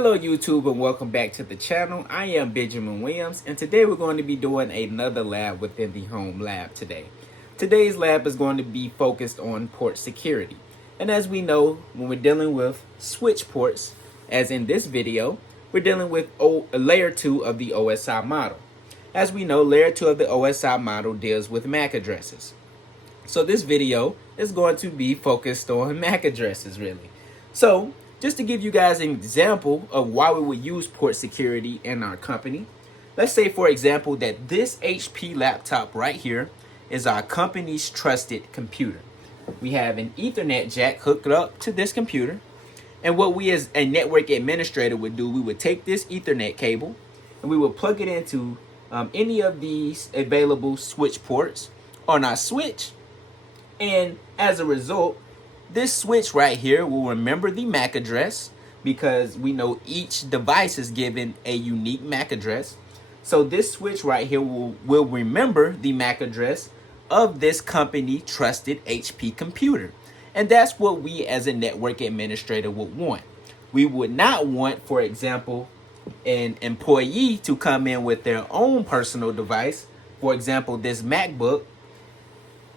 Hello YouTube and welcome back to the channel. I am Benjamin Williams and today we're going to be doing another lab within the home lab today. Today's lab is going to be focused on port security. And as we know, when we're dealing with switch ports, as in this video, we're dealing with layer 2 of the OSI model. As we know, layer 2 of the OSI model deals with MAC addresses. So this video is going to be focused on MAC addresses really. So just to give you guys an example of why we would use port security in our company, let's say, for example, that this HP laptop right here is our company's trusted computer. We have an Ethernet jack hooked up to this computer. And what we as a network administrator would do, we would take this Ethernet cable and we would plug it into any of these available switch ports on our switch. And as a result, this switch right here will remember the MAC address because we know each device is given a unique MAC address. So this switch right here will remember the MAC address of this company trusted HP computer. And that's what we as a network administrator would want. We would not want, for example, an employee to come in with their own personal device, for example, this MacBook,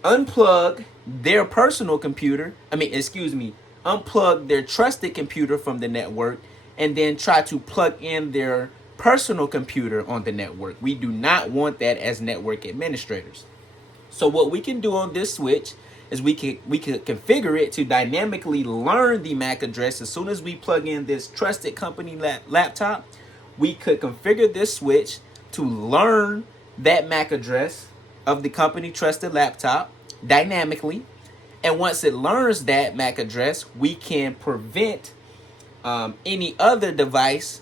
unplug their personal computer, unplug their trusted computer from the network and then try to plug in their personal computer on the network. We do not want that as network administrators. So what we can do on this switch is we could configure it to dynamically learn the MAC address. As soon as we plug in this trusted company laptop, we could configure this switch to learn that MAC address of the company trusted laptop dynamically. And once it learns that MAC address, we can prevent any other device's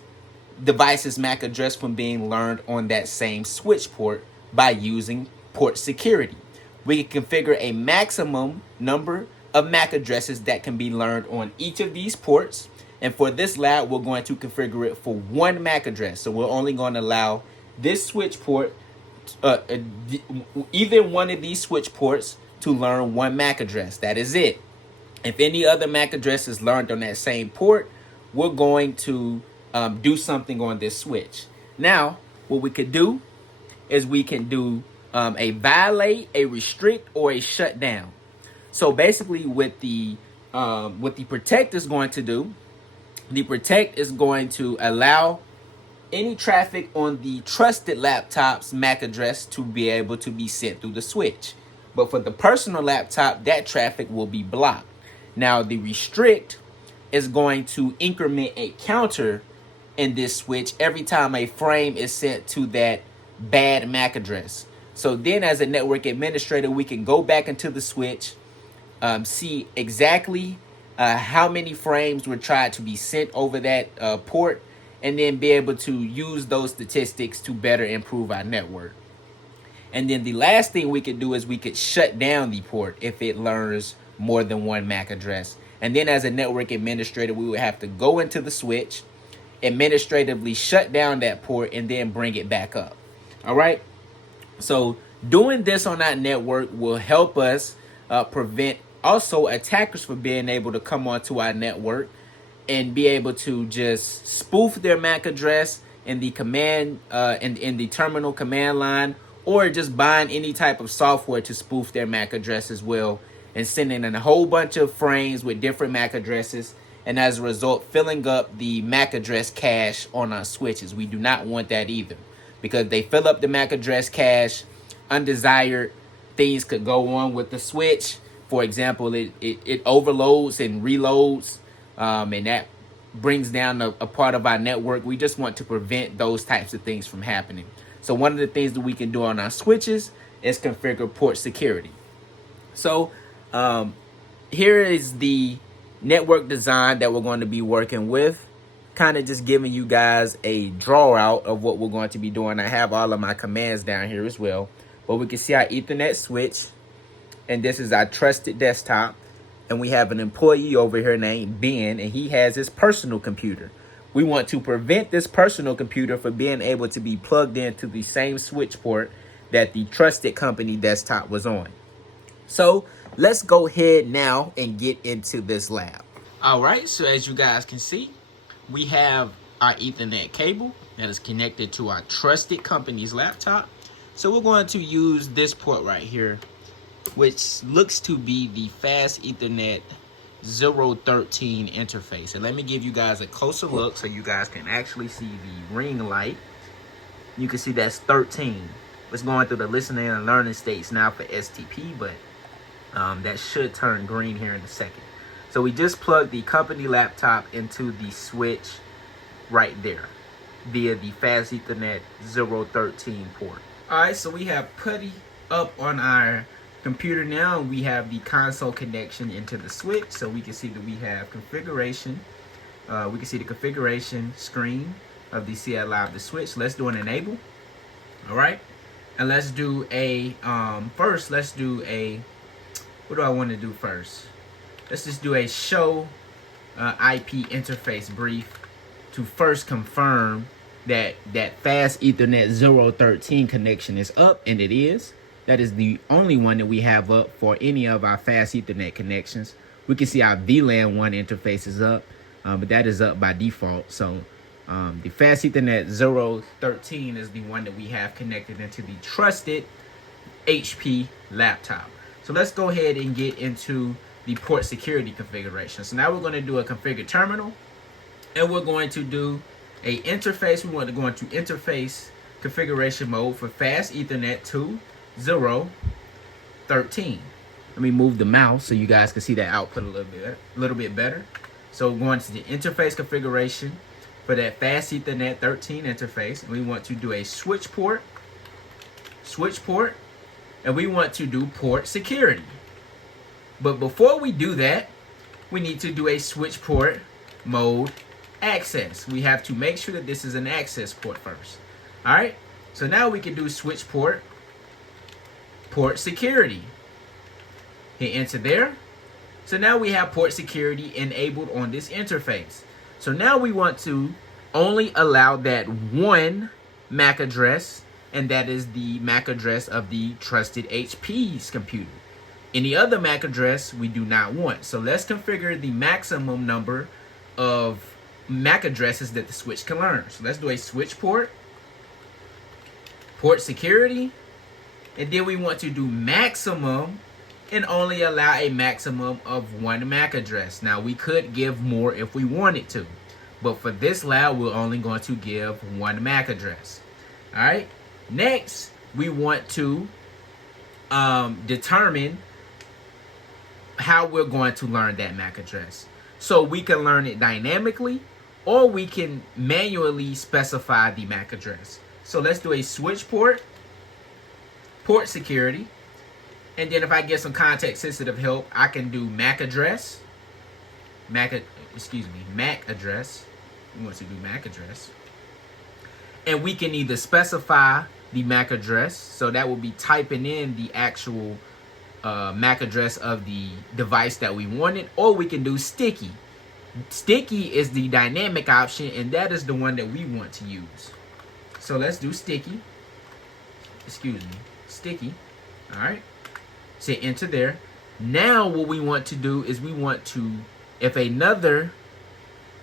MAC address from being learned on that same switch port by using port security. We can configure a maximum number of MAC addresses that can be learned on each of these ports. And for this lab, we're going to configure it for one MAC address. So we're only going to allow this switch port, either one of these switch ports, to learn one MAC address. That is it. If any other MAC address is learned on that same port, we're going to do something on this switch. Now, what we could do is we can do a violate, a restrict, or a shutdown. So basically, what the protect is going to do, the protect is going to allow any traffic on the trusted laptop's MAC address to be able to be sent through the switch. But for the personal laptop, that traffic will be blocked. Now, the restrict is going to increment a counter in this switch every time a frame is sent to that bad MAC address. So then as a network administrator, we can go back into the switch, see exactly how many frames were tried to be sent over that port, and then be able to use those statistics to better improve our network. And then the last thing we could do is we could shut down the port if it learns more than one MAC address. And then as a network administrator, we would have to go into the switch, administratively shut down that port, and then bring it back up. All right. So doing this on our network will help us prevent also attackers from being able to come onto our network and be able to just spoof their MAC address in the command in the terminal command line, or just buying any type of software to spoof their MAC address as well, and sending in a whole bunch of frames with different MAC addresses, and as a result, filling up the MAC address cache on our switches. We do not want that either, because they fill up the MAC address cache, undesired things could go on with the switch. For example, it overloads and reloads, and that brings down a part of our network. We just want to prevent those types of things from happening. So one of the things that we can do on our switches is configure port security. So here is the network design that we're going to be working with. Kind of just giving you guys a draw out of what we're going to be doing. I have all of my commands down here as well. But we can see our Ethernet switch. And this is our trusted desktop. And we have an employee over here named Ben, and he has his personal computer. We want to prevent this personal computer from being able to be plugged into the same switch port that the trusted company desktop was on. So let's go ahead now and get into this lab. All right, so as you guys can see, we have our Ethernet cable that is connected to our trusted company's laptop. So we're going to use this port right here, which looks to be the Fast Ethernet 013 interface. And let me give you guys a closer look so you guys can actually see the ring light. You can see that's 13. It's going through the listening and learning states now for STP, but that should turn green here in a second. So we just plugged the company laptop into the switch right there via the Fast Ethernet 013 port. Alright, so we have putty up on our computer now. We have the console connection into the switch, so we can see that we have configuration. We can see the configuration screen of the CL Live the switch. Let's do an enable. Alright, and let's do a first let's do a, what do I want to do first? Let's just do a show IP interface brief to first confirm that Fast Ethernet 013 connection is up, and it is. That is the only one that we have up for any of our Fast Ethernet connections. We can see our VLAN 1 interface is up, but that is up by default. So the Fast Ethernet 013 is the one that we have connected into the trusted HP laptop. So let's go ahead and get into the port security configuration. So now we're going to do a configure terminal, and we're going to do a interface. We want to go into interface configuration mode for Fast Ethernet 2.0.13. Let me move the mouse so you guys can see that output a little bit better. So we're going to the interface configuration for that Fast Ethernet 13 interface, and we want to do a switch port, and we want to do port security. But before we do that, we need to do a switch port mode access. We have to make sure that this is an access port first. All right, so now we can do switch port security. Hit enter there. So now we have port security enabled on this interface. So now we want to only allow that one MAC address, and that is the MAC address of the trusted HP's computer. Any other MAC address we do not want. So let's configure the maximum number of MAC addresses that the switch can learn. So let's do a switch port security, and then we want to do maximum and only allow a maximum of one MAC address. Now we could give more if we wanted to, but for this lab we're only going to give one MAC address. All right, next we want to determine how we're going to learn that MAC address. So we can learn it dynamically, or we can manually specify the MAC address. So let's do a switch port security, and then if I get some context sensitive help, I can do MAC address. MAC address. We want to do MAC address, and we can either specify the MAC address, so that will be typing in the actual MAC address of the device that we wanted, or we can do sticky. Sticky is the dynamic option, and that is the one that we want to use. So let's do sticky. Sticky. All right. Say enter there. Now what we want to do is we want to, if another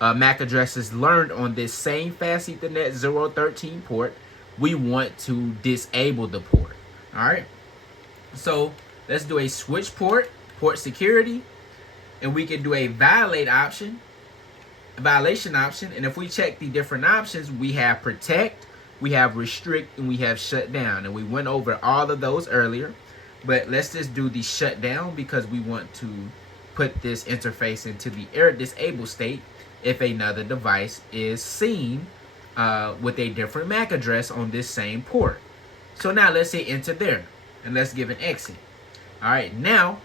MAC address is learned on this same Fast Ethernet 013 port, we want to disable the port. All right. So let's do a switch port security, and we can do a violation option. And if we check the different options, we have protect, we have restrict, and we have shut down. And we went over all of those earlier, but let's just do the shutdown because we want to put this interface into the error disable state if another device is seen with a different MAC address on this same port. So now let's say enter there, and let's give an exit. All right, now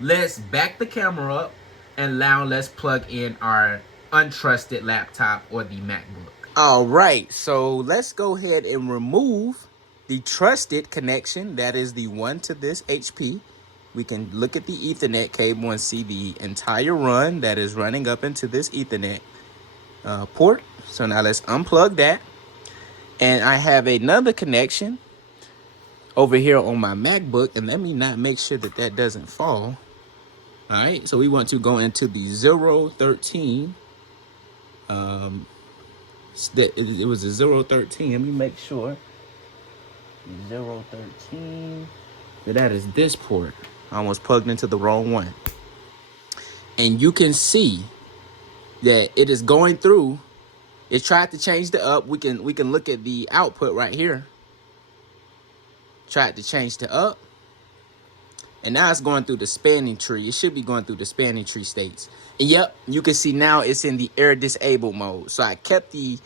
let's back the camera up, and now let's plug in our untrusted laptop or the MacBook. All right, so let's go ahead and remove the trusted connection. That is the one to this HP. We can look at the Ethernet cable and see the entire run that is running up into this Ethernet port. So now let's unplug that. And I have another connection over here on my MacBook, and let me not make sure that that doesn't fall. All right, so we want to go into the 013 It was a 013. Let me make sure. 013. That is this port. I almost plugged into the wrong one. And you can see that it is going through. It tried to change the up. We can look at the output right here. Tried to change the up. And now it's going through the spanning tree. It should be going through the spanning tree states. And yep, you can see now it's in the air disabled mode. So I kept the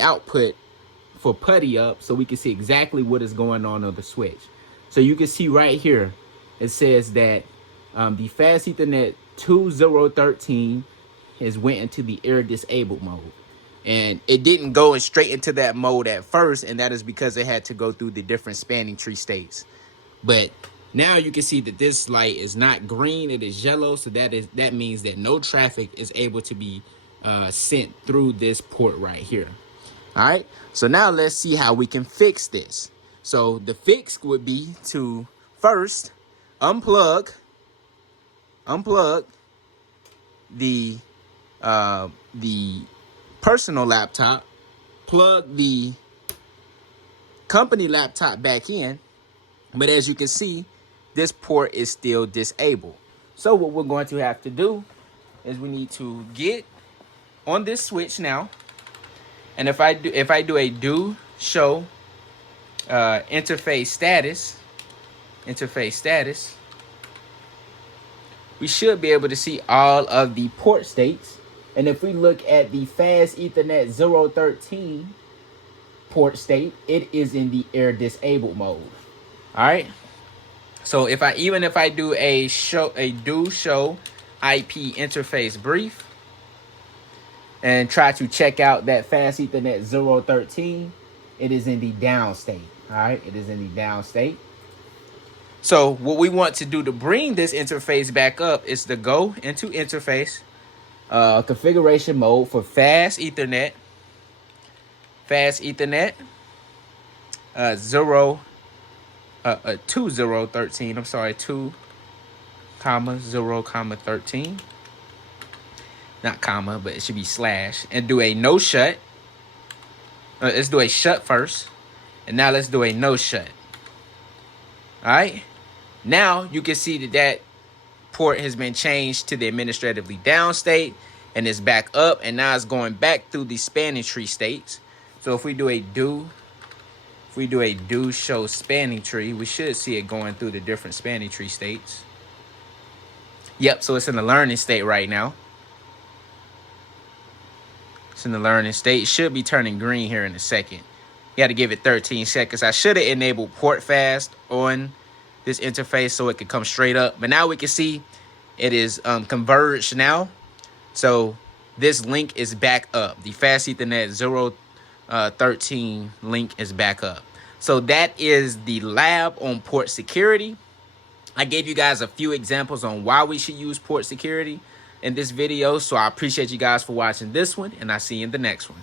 output for putty up so we can see exactly what is going on the switch. So you can see right here, it says that the fast Ethernet 2013 has went into the air disabled mode. And it didn't go straight into that mode at first, and that is because it had to go through the different spanning tree states. But now you can see that this light is not green, it is yellow. So that means that no traffic is able to be sent through this port right here. All right, so now let's see how we can fix this. So the fix would be to first unplug the personal laptop, plug the company laptop back in. But as you can see, this port is still disabled. So what we're going to have to do is we need to get on this switch now. And if I do a do show interface status, we should be able to see all of the port states. And if we look at the fast Ethernet 013 port state, it is in the air disabled mode. All right. So if I do a do show IP interface brief and try to check out that fast Ethernet 013, it is in the down state. All right, it is in the down state. So what we want to do to bring this interface back up is to go into interface configuration mode for fast Ethernet 2013. I'm sorry, 2,0,13. Not comma, but it should be slash. And do a no shut. Let's do a shut first. And now let's do a no shut. All right. Now you can see that port has been changed to the administratively down state and it's back up. And now it's going back through the spanning tree states. So if we do a do show spanning tree, we should see it going through the different spanning tree states. Yep, so it's in the learning state right now. It's in the learning state. It should be turning green here in a second. You got to give it 13 seconds. I should have enabled port fast on this interface so it could come straight up. But now we can see it is converged now. So this link is back up. The fast Ethernet 013 link is back up. So that is the lab on port security. I gave you guys a few examples on why we should use port security in this video. So I appreciate you guys for watching this one, and I'll see you in the next one.